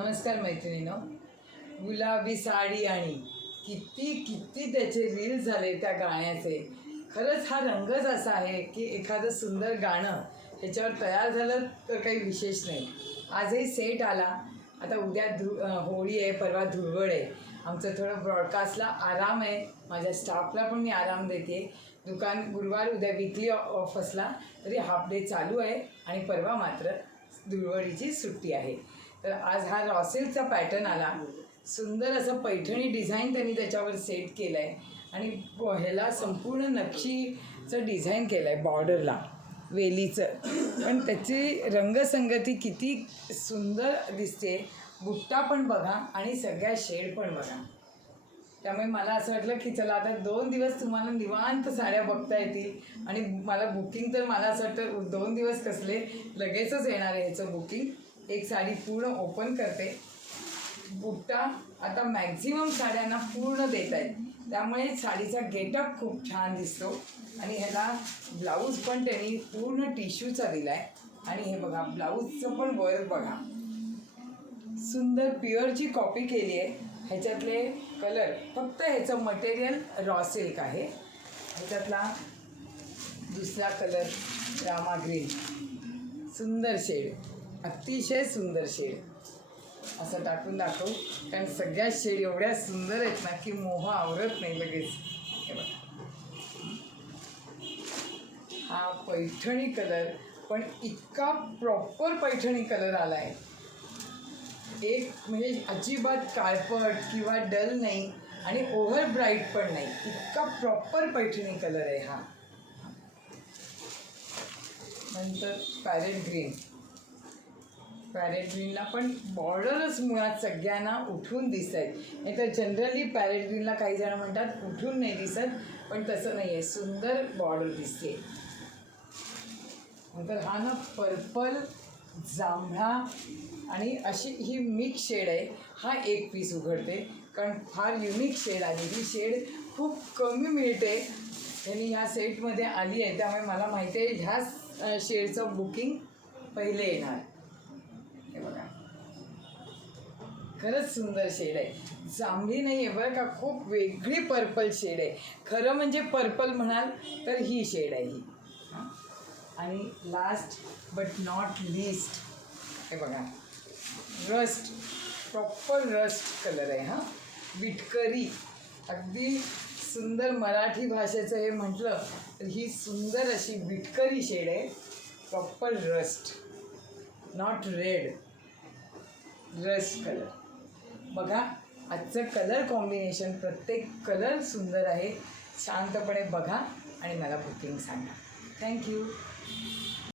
नमस्कार मैत्रिणींनो, गुलाबी साडी आणि किती किती त्याचे रील्स झाले त्या गाण्याचे. खरंच हा रंगच असा आहे की एखादं सुंदर गाणं ह्याच्यावर तयार झालं तर काही विशेष नाही. आजही सेट आला. आता उद्या होळी आहे, परवा धुळवड आहे. आमचं थोडं ब्रॉडकास्टला आराम आहे, माझ्या स्टाफला पण मी आराम देते. दुकान गुरुवार उद्या वीकली ऑफ असला तरी हाफ डे चालू आहे आणि परवा मात्र धुळवडीची सुट्टी आहे. तर आज हा रॉ सिल्कचा पॅटर्न आला. सुंदर असं पैठणी डिझाईन त्यांनी त्याच्यावर सेट केलं आहे आणि ह्याला संपूर्ण नक्षीचं डिझाईन केलं आहे, बॉर्डरला वेलीचं. पण त्याची रंगसंगती किती सुंदर दिसते. बुट्टा पण बघा आणि सगळ्या शेड पण बघा. त्यामुळे मला असं वाटलं की चला आता 2 दिवस तुम्हाला निवांत साड्या बघता येतील. आणि मला बुकिंग तर मला असं वाटतं 2 दिवस कसले, लगेचच येणार आहे ह्याचं बुकिंग. एक साडी पूर्ण ओपन करते. बुट्टा आता मॅक्झिमम साड्यांना पूर्ण देत आहेत, त्यामुळे साडीचा गेटअप खूप छान दिसतो. आणि ह्याला ब्लाऊज पण त्यांनी पूर्ण टिश्यूचा दिला आहे. आणि हे बघा, ब्लाऊजचं पण वर्क बघा, सुंदर प्युअरची कॉपी केली आहे. ह्याच्यातले कलर, फक्त ह्याचं मटेरियल रॉ सिल्क आहे. ह्याच्यातला दुसरा कलर रामा ग्रीन, सुंदर शेड, अतिशय सुंदर शेड. असं टाकून दाखवू, कारण सगळ्या शेड एवढ्या सुंदर आहेत ना की मोह आवरत नाही लगेच. हे बघा, हा पैठणी कलर, पण इतका प्रॉपर पैठणी कलर आला आहे. एक म्हणजे अजिबात काळपट किंवा डल नाही आणि ओव्हर ब्राईट पण नाही, इतका प्रॉपर पैठणी कलर आहे हा. नंतर पॅरेट ग्रीन. पॅरेट ग्रीनला पण बॉर्डरच मुळात सगळ्यांना उठून दिसत आहेत. नाही तर जनरली पॅरेट ग्रीनला काही जण म्हणतात उठून नाही दिसत, पण तसं नाही आहे, सुंदर बॉर्डर दिसते. नंतर हा ना पर्पल, जांभळा आणि अशी ही मिक्स शेड आहे. हा एक पीस उघडते, कारण फार युनिक शेड आली. ही शेड खूप कमी मिळते, त्यांनी ह्या सेटमध्ये आली आहे. त्यामुळे मला माहिती आहे ह्या शेडचं बुकिंग पहिले येणार. हे बघा, खरंच सुंदर शेड आहे. जांभळी नाही आहे बरं का, खूप वेगळी पर्पल शेड आहे. खरं म्हणजे पर्पल म्हणाल तर ही शेड आहे ही. आणि लास्ट बट नॉट लिस्ट, हे बघा, रस्ट, प्रॉपर रस्ट कलर आहे. हा विटकरी, अगदी सुंदर मराठी भाषेचं हे म्हटलं तर ही सुंदर अशी विटकरी शेड आहे. Proper rust, not red, rust colour. बघा, आजचं कलर कॉम्बिनेशन, प्रत्येक कलर सुंदर आहे. शांतपणे बघा आणि मला बुकिंग सांगा. थँक्यू.